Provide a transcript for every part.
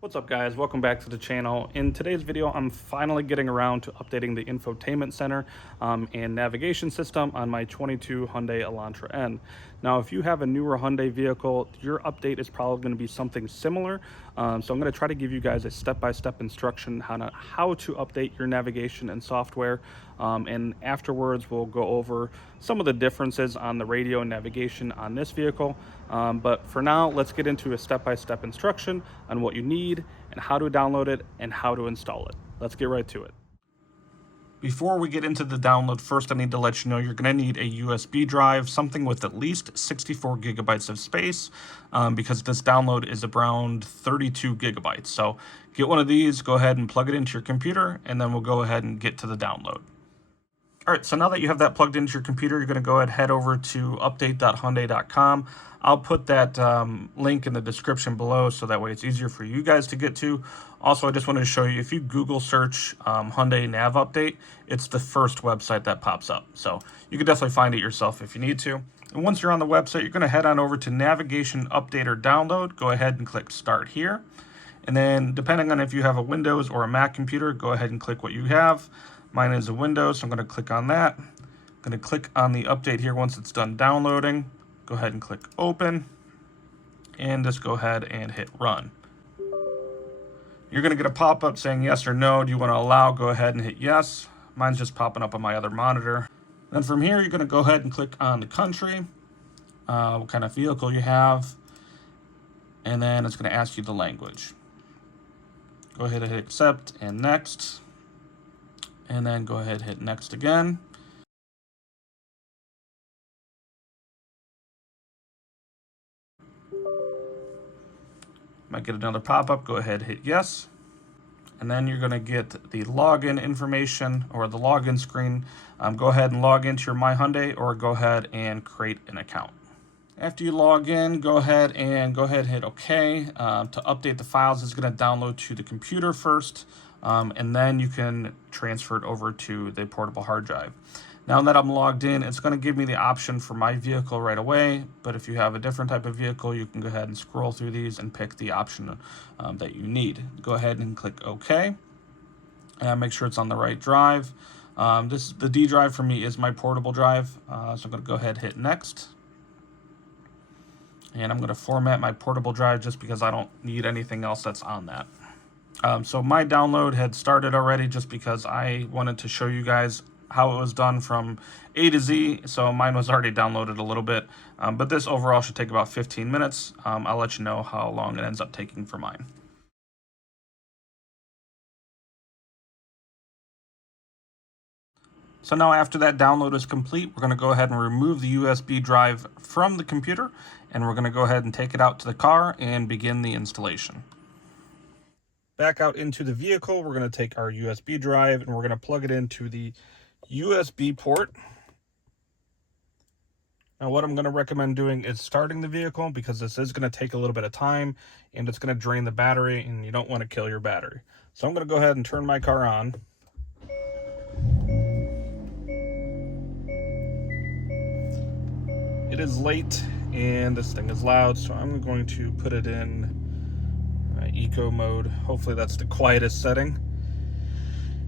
What's up guys, welcome back to the channel. In today's video, I'm finally getting around to updating the infotainment center and navigation system on my 22 Hyundai Elantra N. Now, if you have a newer Hyundai vehicle, your update is probably going to be something similar. So I'm going to try to give you guys a step-by-step instruction how to update your navigation and software. And afterwards, we'll go over some of the differences on the radio and navigation on this vehicle. But for now, let's get into a step-by-step instruction on what you need and how to download it and how to install it. Let's get right to it. Before we get into the download, first I need to let you know you're going to need a USB drive, something with at least 64 gigabytes of space, because this download is around 32 gigabytes. So get one of these, go ahead and plug it into your computer, and then we'll go ahead and get to the download. All right, so now that you have that plugged into your computer, you're going to go ahead and head over to update.hyundai.com. I'll put that link in the description below so that way it's easier for you guys to get to. Also, I just wanted to show you, if you Google search Hyundai Nav Update, it's the first website that pops up. So you can definitely find it yourself if you need to. And once you're on the website, you're going to head on over to Navigation Update or Download. Go ahead and click Start here. And then depending on if you have a Windows or a Mac computer, go ahead and click what you have. Mine is a Windows, so I'm going to click on that. I'm going to click on the update here once it's done downloading. Go ahead and click Open, and just go ahead and hit Run. You're going to get a pop-up saying yes or no. Do you want to allow? Go ahead and hit yes. Mine's just popping up on my other monitor. Then from here, you're going to go ahead and click on the country, what kind of vehicle you have, and then it's going to ask you the language. Go ahead and hit Accept and Next. And then go ahead and hit Next again. Might get another pop-up. Go ahead and hit Yes. And then you're going to get the login information or the login screen. Go ahead and log into your My Hyundai or go ahead and create an account. After you log in, go ahead and hit OK. To update the files, it's going to download to the computer first. And then you can transfer it over to the portable hard drive. Now that I'm logged in, it's going to give me the option for my vehicle right away, but if you have a different type of vehicle, you can go ahead and scroll through these and pick the option that you need. Go ahead and click OK, and make sure it's on the right drive. The D drive for me is my portable drive, so I'm going to go ahead and hit Next. And I'm going to format my portable drive just because I don't need anything else that's on that. So my download had started already just because I wanted to show you guys how it was done from A to Z. So mine was already downloaded a little bit, but this overall should take about 15 minutes. I'll let you know how long it ends up taking for mine. So now after that download is complete, we're going to go ahead and remove the USB drive from the computer, and we're going to go ahead and take it out to the car and begin the installation. Back out into the vehicle, we're going to take our USB drive and we're going to plug it into the USB port. Now what I'm going to recommend doing is starting the vehicle, because this is going to take a little bit of time and it's going to drain the battery, and you don't want to kill your battery. So I'm going to go ahead and turn my car on. It is late and this thing is loud, so I'm going to put it in eco mode. Hopefully that's the quietest setting.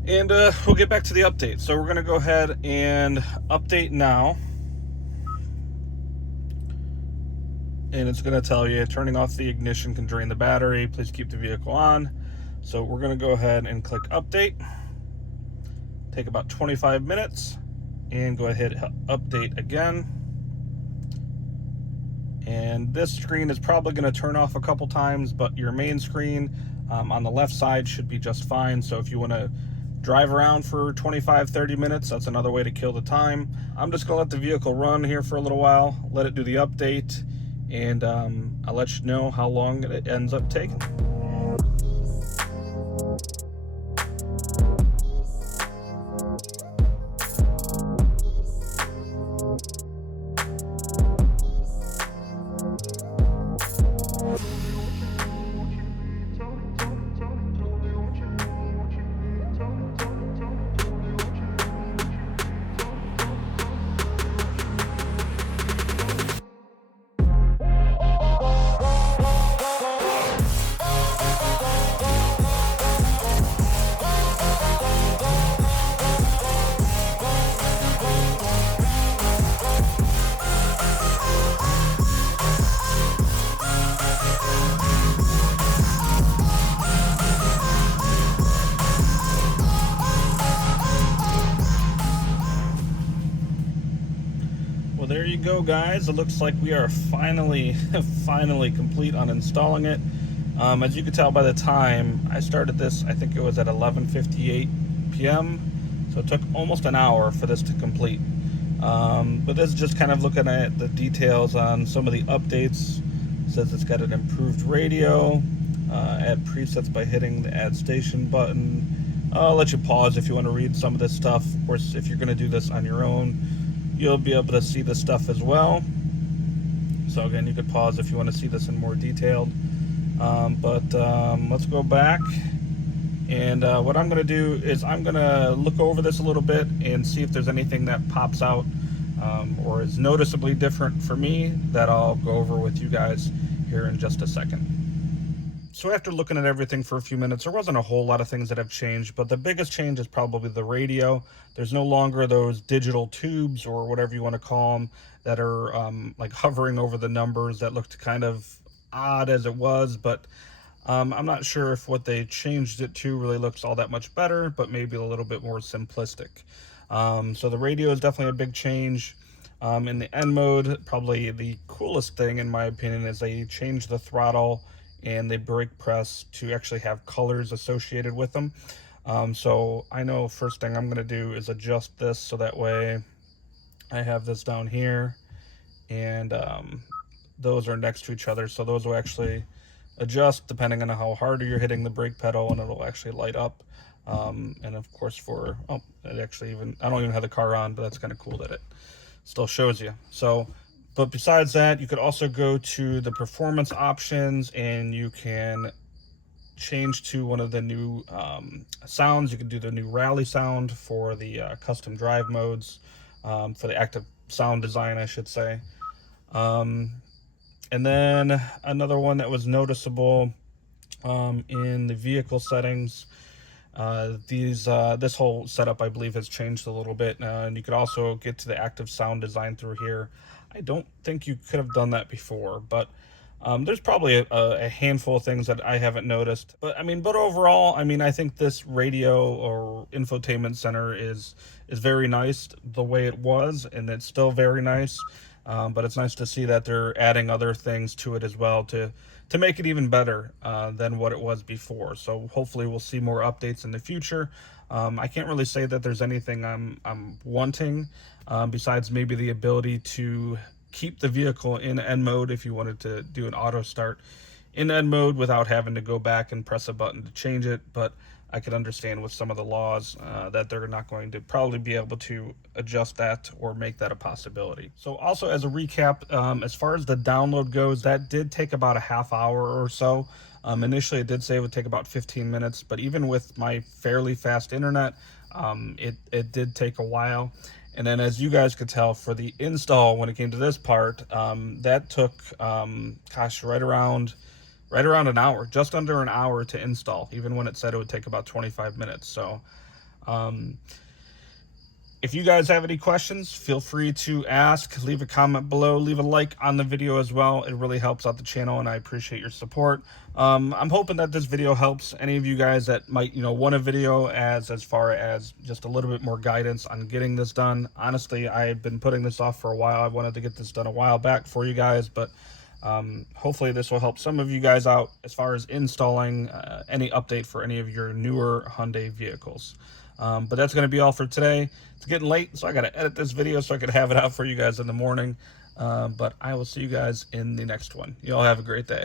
And we'll get back to the update. So we're going to go ahead and update now. And it's going to tell you turning off the ignition can drain the battery. Please keep the vehicle on. So we're going to go ahead and click update. Take about 25 minutes and go ahead and update again. And this screen is probably going to turn off a couple times, but your main screen on the left side should be just fine. So if you want to drive around for 25-30 minutes, that's another way to kill the time. I'm just going to let the vehicle run here for a little while, let it do the update, and I'll let you know how long it ends up taking. you go, guys. It looks like we are finally complete on installing it. As you can tell by the time I started this, I think it was at 11:58 p.m. So it took almost an hour for this to complete. But this is just kind of looking at the details on some of the updates. It says it's got an improved radio, add presets by hitting the add station button. I'll let you pause if you want to read some of this stuff. Of course, if you're going to do this on your own, you'll be able to see this stuff as well. So again, you could pause if you want to see this in more detail. Let's go back. And what I'm going to do is I'm going to look over this a little bit and see if there's anything that pops out or is noticeably different for me that I'll go over with you guys here in just a second. So after looking at everything for a few minutes, there wasn't a whole lot of things that have changed, but the biggest change is probably the radio. There's no longer those digital tubes or whatever you want to call them that are like hovering over the numbers that looked kind of odd as it was, but I'm not sure if what they changed it to really looks all that much better, but maybe a little bit more simplistic. So the radio is definitely a big change. In the N mode, probably the coolest thing in my opinion is they changed the throttle and the brake press to actually have colors associated with them. So I know first thing I'm going to do is adjust this so that way I have this down here and those are next to each other, so those will actually adjust depending on how hard you're hitting the brake pedal, and it'll actually light up. And of course it actually I don't even have the car on, but that's kind of cool that it still shows you. So but besides that, you could also go to the performance options and you can change to one of the new sounds. You can do the new rally sound for the custom drive modes, for the active sound design, I should say. And then another one that was noticeable in the vehicle settings, this whole setup I believe has changed a little bit, and you could also get to the active sound design through here. I don't think you could have done that before, but there's probably a handful of things that I haven't noticed. But overall, I think this radio or infotainment center is very nice the way it was, and it's still very nice. But it's nice to see that they're adding other things to it as well to make it even better than what it was before. So hopefully we'll see more updates in the future. I can't really say that there's anything I'm wanting besides maybe the ability to keep the vehicle in N mode if you wanted to do an auto start in N mode without having to go back and press a button to change it. But I could understand with some of the laws that they're not going to probably be able to adjust that or make that a possibility. So also as a recap, as far as the download goes, that did take about a half hour or so. Initially it did say it would take about 15 minutes, but even with my fairly fast internet, it did take a while. And then as you guys could tell, for the install, when it came to this part, that took, right around an hour, just under an hour to install, even when it said it would take about 25 minutes. So if you guys have any questions, feel free to ask, leave a comment below, leave a like on the video as well. It really helps out the channel and I appreciate your support. I'm hoping that this video helps any of you guys that might, want a video as far as just a little bit more guidance on getting this done. Honestly, I've been putting this off for a while. I wanted to get this done a while back for you guys, but hopefully this will help some of you guys out as far as installing any update for any of your newer Hyundai vehicles. But that's going to be all for today. It's getting late, so I got to edit this video so I could have it out for you guys in the morning. But I will see you guys in the next one. You all have a great day.